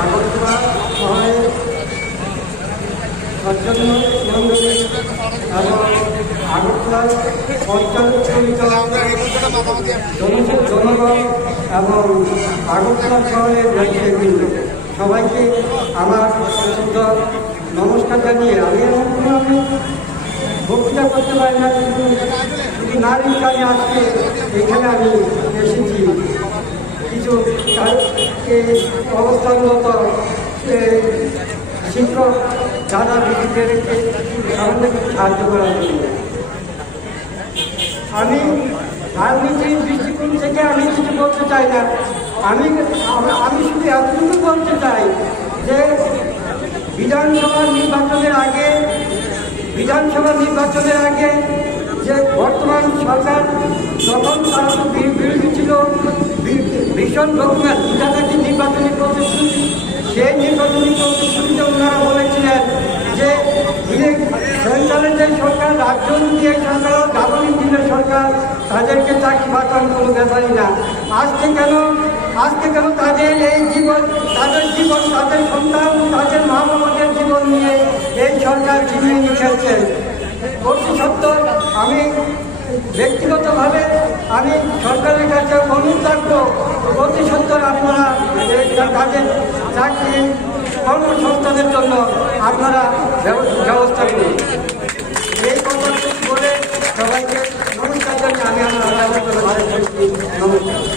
আগরতলা শহরে সজ্জন মন্ডলী এবং আগরতলার পঞ্চায়েত জনগণ এবং আগরতলা শহরের ব্যক্তিবৃন্দ সবাইকে আমার শুদ্ধ নমস্কার জানিয়ে আমি বক্তৃতা করতে পারি না কিন্তু নারীর কাজে আজকে এখানে আমি এসেছি। কিছু অবস্থানগত শিক্ষক, দাদা দিদিদেরকে সামনে সাহায্য করার জন্য। আমি রাজনীতির দৃষ্টিকোণ থেকে আমি কিছু বলতে চাই না। আমি আমি শুধু এতটুকু বলতে চাই যে বিধানসভা নির্বাচনের আগে বিধানসভা নির্বাচনের সরকার যখন তার বিরোধী ছিল। ভীষণ রকমের দুটাকাটি নির্বাচনী প্রতিশ্রুতি, সেই নির্বাচনী প্রতিশ্রুতিতে ওনারা বলেছিলেন যে সেন্ট্রালের যে সরকার, রাজ্য অনুযায়ী সরকার ডাবল ইঞ্জিনের সরকার, তাদেরকে চাকরি বাঁচানো কোনো ব্যাপারই না। আজকে কেন আজকে কেন তাদের এই জীবন, তাদের জীবন, তাদের সন্তান, তাদের মা বাবাদের জীবন নিয়ে এই সরকার চিনিয়ে নিয়ে খেলছে? অতি সত্য আমি ব্যক্তিগতভাবে আমি সরকারের কাছে অনুরোধ রাখব, অতি সত্তর আপনারা কাজের চাকরি কর্মসংস্থানের জন্য আপনারা ব্যবস্থা করুন এই কর্মসূচি বলে সবাইকে নমস্কার জানিয়ে আমি আমার নমস্কার।